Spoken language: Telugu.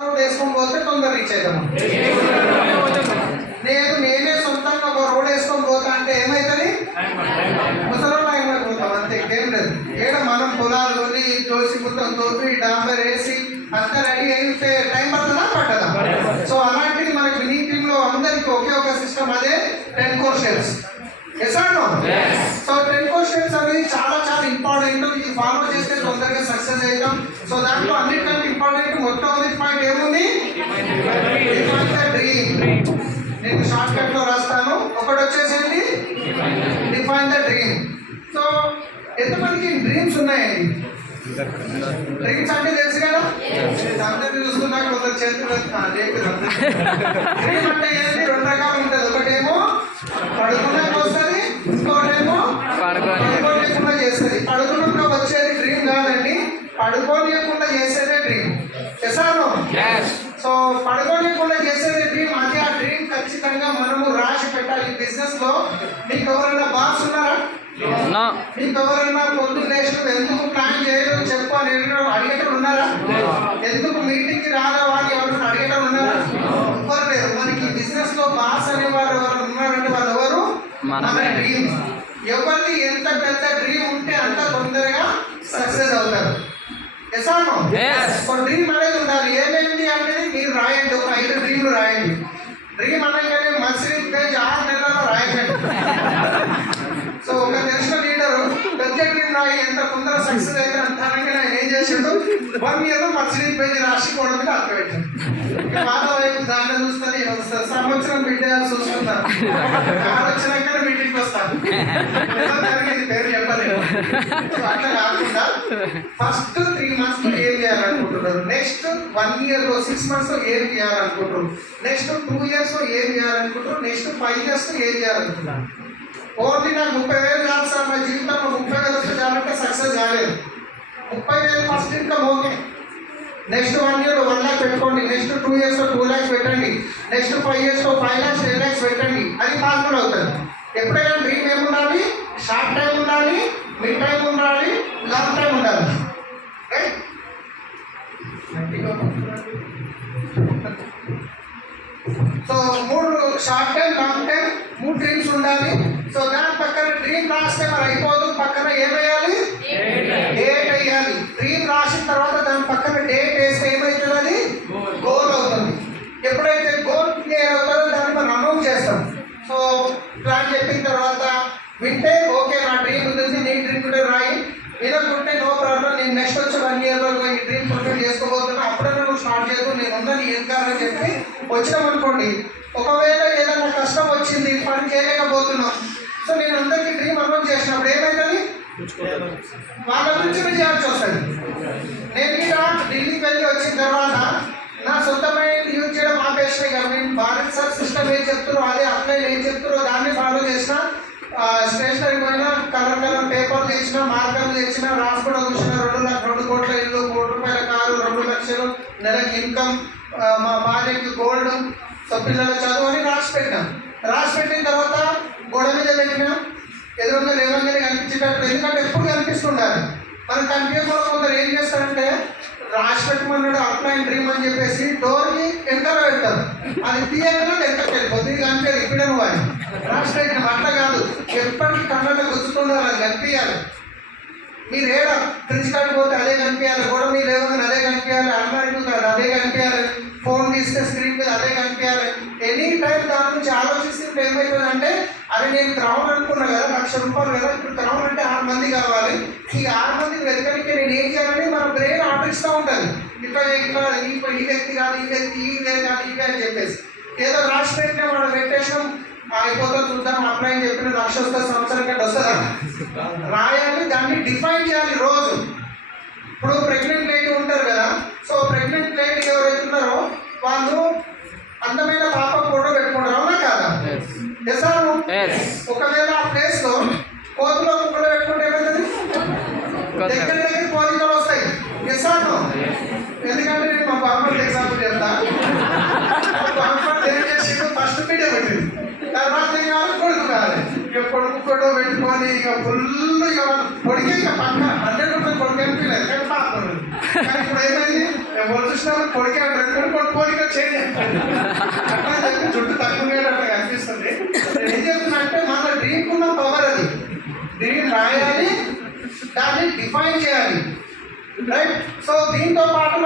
వేసుకొని పోతే తొందర రీచ్ అవుతాము. నేనే సొంతంగా ఒక రోడ్ వేసుకొని పోతా అంటే ఏమవుతుంది? ముసలోళ్ళు అయిపోతాం అంతే, ఏం లేదు. ఏడ మనం పొలాలు కొని తోసి మొత్తం తోపి డాంబర్ వేసి అంతా రెడీ అయితే టైం పడుతుందా పట్టదా? సో అలాంటిది మనకి వినీ టీమ్ లో అందరికి ఒకే ఒక సిస్టమ్, అదే 10 కోర్సెస్. సో 10 కోర్సెస్ అనేది చాలా చాలా ఇంపార్టెంట్. ఇది ఫాలో చేస్తే తొందరగా సక్సెస్ అవుతాం. సో దాంట్లో అన్నిటికంటే ఇంపార్టెంట్ మొట్టమొదటి పాయింట్ ఏముంది? Define the dream. నేను షార్ట్ కట్ లో రాస్తాను. ఒకటి వచ్చేసేది డిఫైన్ ద డ్రీమ్. సో ఎంతమందికి డ్రీమ్స్ ఉన్నాయండి? డ్రీమ్స్ అంటే తెలుసు కదా, అందరినీ చూసుకున్నాక కొందరు చేతులు డ్రీమ్ అంటే ఏంటి? 2 రకాలు ఉంటుంది. ఒకటేమో పడుకున్నాక వస్తుంది, ఇంకోటేమో పడుకోలేకుండా చేస్తుంది. పడుకున్నాక వచ్చేది డ్రీమ్ కాదండి, పడుకోలేకుండా చేసేదే డ్రీమ్. చేశాను. సో పడుకోలేకుండా చేసేది డ్రీమ్. అదే ఆ డ్రీమ్ ఖచ్చితంగా మనము రాసి పెట్టాలి. బిజినెస్ లో మీకు ఎవరైనా బాస్ ఉన్నారా? మీకు ఎవరైనా పొద్దున్న లేచి ఎందుకు ప్లాన్ చేయలేదు చెప్పు అని అడిగేటప్పుడు ఉన్నారా? ఎందుకు మీటింగ్ కి రాదా వాళ్ళు ఎవరైనా అడిగేటప్పుడు ఉన్నారా? ఎవరు లేరు. మనకి బిజినెస్ లో బాస్ అనేవారు ఎవరు ఉన్నారంటే వాళ్ళు ఎవరు? మన డ్రీమ్. ఎవరిది ఎంత పెద్ద డ్రీమ్ ఉంటే అంత తొందరగా సక్సెస్ అవుతారు. డ్రీమ్ అనేది ఉండాలి. ఏమేమి అనేది మీరు రాయండి. ఒక 5 డ్రీమ్లు రాయండి. డ్రీమ్ అనగానే మర్సిడీస్ పేజ్ 6 నెలల్లో రాయకండి. సో ఒక తెలిసిన లీడరు పెద్ద డ్రీమ్ రాయి ఎంత తొందర సక్సెస్ అయితే అంటానికి ఆయన ఏం చేసాడు, 1 year లో మర్సిడీస్ పేజ్ రాసిపోవడం మీద అర్థపెట్టాడు. పాత వైపు దాన్ని చూస్తుంది, సంవత్సరం బిడ్డ చూస్తున్నారు. వచ్చినాక మీటింగ్కి వస్తాను. జరిగింది పేరు చెప్పలేదు. అట్లా కాకుండా ఫస్ట్ 3 months లో ఏం చేయాలనుకుంటున్నారు, నెక్స్ట్ 1 year లో 6 months లో ఏం చేయాలనుకుంటున్నారు, నెక్స్ట్ 2 years లో ఏం చేయాలనుకుంటున్నారు, నెక్స్ట్ 5 years లో ఏం చేయాలనుకుంటున్నారు. ఓన్లీ నాకు 30,000 కాదు సార్, నా జీవితంలో 30,000 వస్తే చాలంటే సక్సెస్ కాలేదు. 30,000 first income okay. Next 1 year లో 1 lakh పెట్టుకోండి, నెక్స్ట్ 2 years లో 2 lakhs పెట్టండి, నెక్స్ట్ 5 years లో 5 lakhs 10 lakhs పెట్టండి. అది పాసిబుల్ అవుతుంది. ఎప్పుడైనా డ్రీమ్ ఏముండాలి? షార్ట్ టైం ఉండాలి, మిడ్ టైం ఉండాలి, లాంగ్ టైం ఉండాలి. Right? So 3 short time, long time, 3 dreams ఉండాలి. సో దాని పక్కన డ్రీమ్ రాస్తే మరి అయిపోదు, పక్కన ఏమేయాలి? డేట్ వేయాలి. డ్రీమ్ రాసిన తర్వాత దాని పక్కన డేట్ వేస్తే ఏమవుతుంది? అది గోల్ అవుతుంది. ఎప్పుడైతే గోల్ క్లియర్ అవుతుందో దాన్ని మనం అనౌన్స్ చేస్తాం. సో ప్లాన్ చెప్పిన తర్వాత వింటే ఓకే నా డ్రీమ్ ఉంటుంది, నీ డ్రీమ్ కూడా రాయి. వినకుంటే నో ప్రాబ్లం, నేను నెక్స్ట్ వచ్చి 1 year లో ఈ డ్రీమ్ ఫుల్ఫిల్ చేసుకోబోతున్నా, అప్పుడే నువ్వు స్టార్ట్ చేయకు, నేను ఉందని ఏం కాదని చెప్పి వచ్చినామనుకోండి. ఒకవేళ ఏదైనా కష్టం వచ్చింది, పని చేయలేకపోతున్నాం, సో నేను అందరికీ డ్రీమ్ అనౌన్స్ చేసినప్పుడు ఏమవుతుంది? వాళ్ళ గురించి చేయాల్సి వస్తుంది. నేను ఇలా ఢిల్లీకి వెళ్ళి వచ్చిన తర్వాత నా సొంతమైన యూజ్ చేయడం ఆపేసిన. ఇక నేను భారత్ సార్ సిస్టమ్ ఏం చెప్తారో అదే అప్లైన్ ఏం చెప్తారో దాన్ని ఫాలో చేసిన. స్టేషనరీ పోయినా, కలర్ పేపర్లు తెచ్చిన, మార్కర్లు తెచ్చిన, రాసుకోవడం చూసిన. 2 కోట్ల ఇల్లు, 1 కోటి రూపాయల కారు, 2 లక్షలు నెలకి ఇన్కమ్, మా భార్యకి గోల్డ్, సో పిల్లల చదువు అని రాసి పెట్టినాం. రాసి పెట్టిన తర్వాత గోడ మీద పెట్టినాం. ఎదురుగా లేవగానే కనిపించేటప్పుడు, ఎందుకంటే ఎప్పుడు కనిపిస్తుండాలి. మనం కనిపించకుండా కొందరు ఏం చేస్తారంటే రాసి పెట్టమన్నాడు అప్లైన్ డ్రీమ్ అని చెప్పేసి డోర్ని ఎంటర్ పెడతారు. అది తీయగా ఎంటర్ వెళ్ళిపోతుంది. ఇది కనిపించదు. ఇప్పుడే నువ్వు అని రాసి పెట్టిన అట్లా కాదు, ఎప్పటికీ కళ్ళలో గుర్తుండాలి, అది కనిపించాలి. మీరు ఏడ ఫ్రిడ్జ్ కట్టిపోతే అదే కనిపించాలి, గోడ మీద లేవగానే అదే కనిపించాలి, అల్మారీ కాదు అదే కనిపించాలి, ఫోన్ తీస్తే స్క్రీన్ మీద అదే కనిపించాలి. ఎనీ టైం దాని గురించి ఆలోచిస్తుంటే ఏమవుతుందంటే, అరే నేను క్రౌన్ అనుకున్నా కదా, 1,00,000 రూపాయలు కదా, ఇప్పుడు క్రౌన్ అంటే 6 మంది కావాలి, ఈ 6 మందికి వెతకడానికి నేను ఏం చేయాలని మన బ్రెయిన్ ఆలోచిస్తూ ఉంటుంది. ఇట్లా ఈ వ్యక్తి కాదు, ఈ వ్యక్తి, ఈ వే కాదు, ఈ వే అని చెప్పేసి ఏదో రాసి పెట్టినా మనం పెట్టేసాం, అయిపోతా చూద్దాం అప్లై అని చెప్పిన 1,00,000 వస్తే సంవత్సరం కంటే వస్తుందా? రాయాలి, దాన్ని డిఫైన్ చేయాలి రోజు. ఇప్పుడు ప్రెగ్నెంట్ లేడీ ఉంటారు కదా, సో ప్రెగ్నెంట్ లేడీ ఎవరైతే ఉన్నారో వాళ్ళు అందమైన పాప ఫోటో పెట్టుకుంటారు, అవునా కాదా? చేశాను. ఒకవేళ ఆ ప్లేస్ లో కోతులో కుక్కలు పెట్టుకుంటే ఏమవుతుంది? దగ్గర కోరికలు వస్తాయి. చేశాను. ఎందుకంటే నేను మా బామ్మకి ఎగ్జాంపుల్ చెప్తా. బామ్మ ఏం చేసి ఫస్ట్ మీడియా పెట్టింది, తర్వాత కొడుకు కాదు. ఇక కొడుకు ఫోటో పెట్టుకొని ఇక ఫుల్ ఇక కొడుకే ఇక పక్క 100 రూపాయలు కొడుకు అనిపించలేదు, కానీ పాప. కానీ ఇప్పుడు ఏమైంది? చూసినా కొడుకే 2 అట్లా చెప్పి జుట్టు తక్కువ కనిపిస్తుంది. ఏం చెప్తున్నా మన డ్రీమ్ ఉన్న పవర్ అది. డ్రీమ్ రాయాలి, దాన్ని డిఫైన్ చేయాలి, రైట్. సో దీంతో పాటు